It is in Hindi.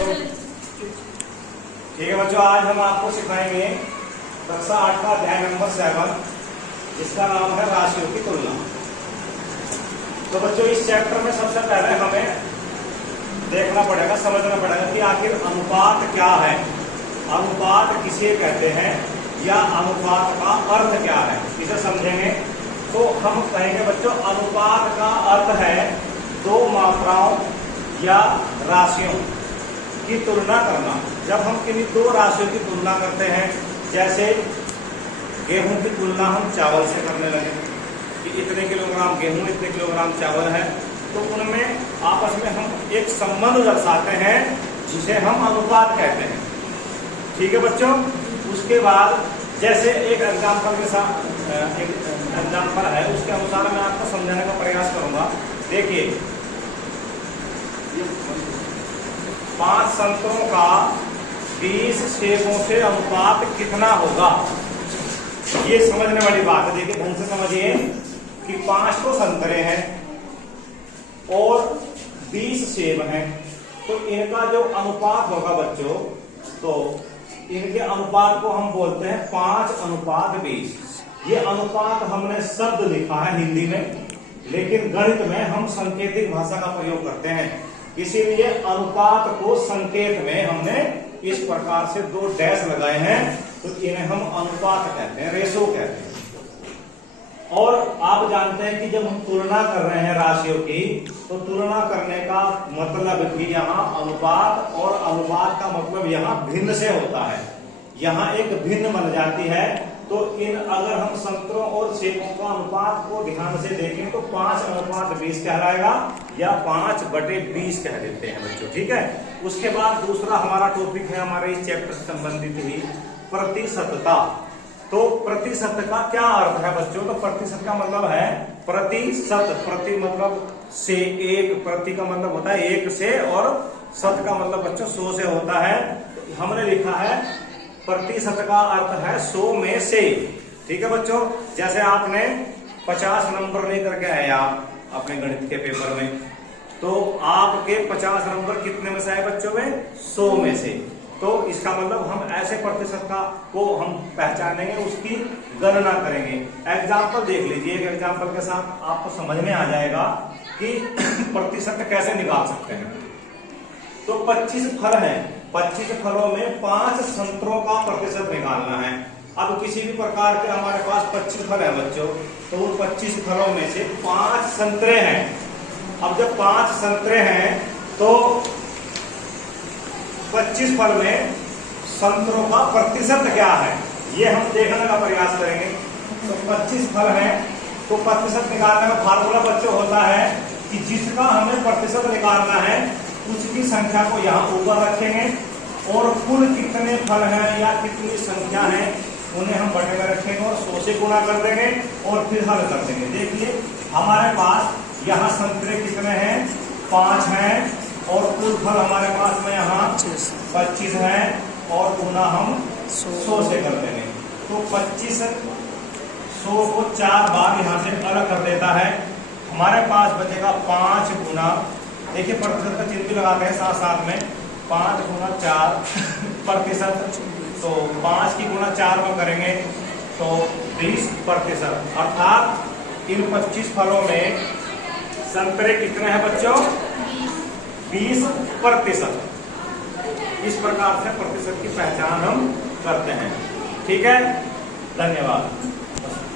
ठीक है बच्चों, आज हम आपको सिखाएंगे कक्षा 8 का अध्याय नंबर 7, जिसका नाम है राशियों की तुलना। तो बच्चों, इस चैप्टर में सबसे पहले हमें देखना पड़ेगा, समझना पड़ेगा कि आखिर अनुपात क्या है, अनुपात किसे कहते हैं या अनुपात का अर्थ क्या है, इसे समझेंगे। तो हम कहेंगे बच्चों, अनुपात का अर्थ है दो मात्राओं या राशियों की तुलना करना। जब हम किन्हीं दो राशियों की तुलना करते हैं, जैसे गेहूं की तुलना हम चावल से करने लगे कि इतने किलोग्राम गेहूं, इतने किलोग्राम चावल है, तो उनमें आपस में हम एक संबंध दर्शाते हैं जिसे हम अनुपात कहते हैं। ठीक है बच्चों। उसके बाद जैसे एक एग्जाम्पल के साथ एक एग्जाम्पल है, उसके अनुसार मैं आपको समझाने का प्रयास करूंगा। देखिए, 5 संतरों का 20 सेबों से अनुपात कितना होगा, ये समझने वाली बात है। देखिए ढंग से समझिए कि 5 तो संतरे हैं और 20 सेब हैं, तो इनका जो अनुपात होगा बच्चों, तो इनके अनुपात को हम बोलते हैं 5:20। ये अनुपात हमने शब्द लिखा है हिंदी में, लेकिन गणित में हम सांकेतिक भाषा का प्रयोग करते हैं, इसीलिए अनुपात को संकेत में हमने इस प्रकार से 2 डैश लगाए हैं, तो इन्हें हम अनुपात कहते हैं, रेशो कहते हैं। और आप जानते हैं कि जब हम तुलना कर रहे हैं राशियों की, तो तुलना करने का मतलब भी यहाँ अनुपात, और अनुपात का मतलब यहाँ भिन्न से होता है, यहाँ एक भिन्न बन जाती है। तो इन अगर हम संतरों और सेबों का अनुपात को ध्यान से देखें तो 5:20 कहलाएगा या 5/20 कह देते हैं बच्चों। ठीक है। उसके बाद दूसरा हमारा टॉपिक है हमारे इस चैप्टर से संबंधित ही प्रतिशतता। तो प्रतिशत का क्या अर्थ है बच्चों? तो प्रतिशत का मतलब है प्रतिशत, प्रति मतलब से, एक, प्रति का मतलब होता है 1 से, और शत का मतलब बच्चों 100 से होता है। तो हमने लिखा है प्रतिशत का अर्थ है 100 में से। ठीक है बच्चों। जैसे आपने 50 नंबर लेकर के आए आप अपने गणित के पेपर में, तो आपके 50 नंबर कितने में से आए बच्चों में? 100 में से। तो इसका मतलब हम ऐसे प्रतिशत का को हम पहचानेंगे, उसकी गणना करेंगे। एग्जाम्पल देख लीजिए, एक एग्जाम्पल के साथ आपको समझ में आ जाएगा कि प्रतिशत कैसे निकाल सकते हैं। तो 25 फल हैं, 25 फलों में 5 संतरों का प्रतिशत निकालना है। अब किसी भी प्रकार के हमारे पास 25 फल है बच्चों, तो उन 25 फलों में से 5 संतरे हैं। अब जब 5 संतरे हैं तो 25 फल में संतरों का प्रतिशत क्या है, ये हम देखने का प्रयास करेंगे। तो 25 फल हैं, तो प्रतिशत निकालने का फार्मूला बच्चों होता है कि जिसका हमें प्रतिशत निकालना है उसकी संख्या को यहाँ ऊपर रखेंगे, और कुल कितने फल हैं या कितनी संख्या है उन्हें हम बटे में रखेंगे और 100 से गुणा कर देंगे और फिर हल कर देंगे। देखिए हमारे पास यहाँ संतरे कितने हैं? 5 हैं, और कुल फल हमारे पास में यहाँ 25 हैं, और गुना हम 100 से कर देंगे। तो 25 100 को 4 बार यहाँ से अलग कर देता है, हमारे पास बचेगा 5 गुना, देखिए प्रतिशत का चिन्ह भी लगाते हैं साथ साथ में, 5 गुना 4 प्रतिशत। तो 5 की गुना 4 में करेंगे तो 20%, अर्थात इन 25 फलों में संतरे कितने हैं बच्चों? 20%। इस प्रकार से प्रतिशत की पहचान हम करते हैं। ठीक है, धन्यवाद।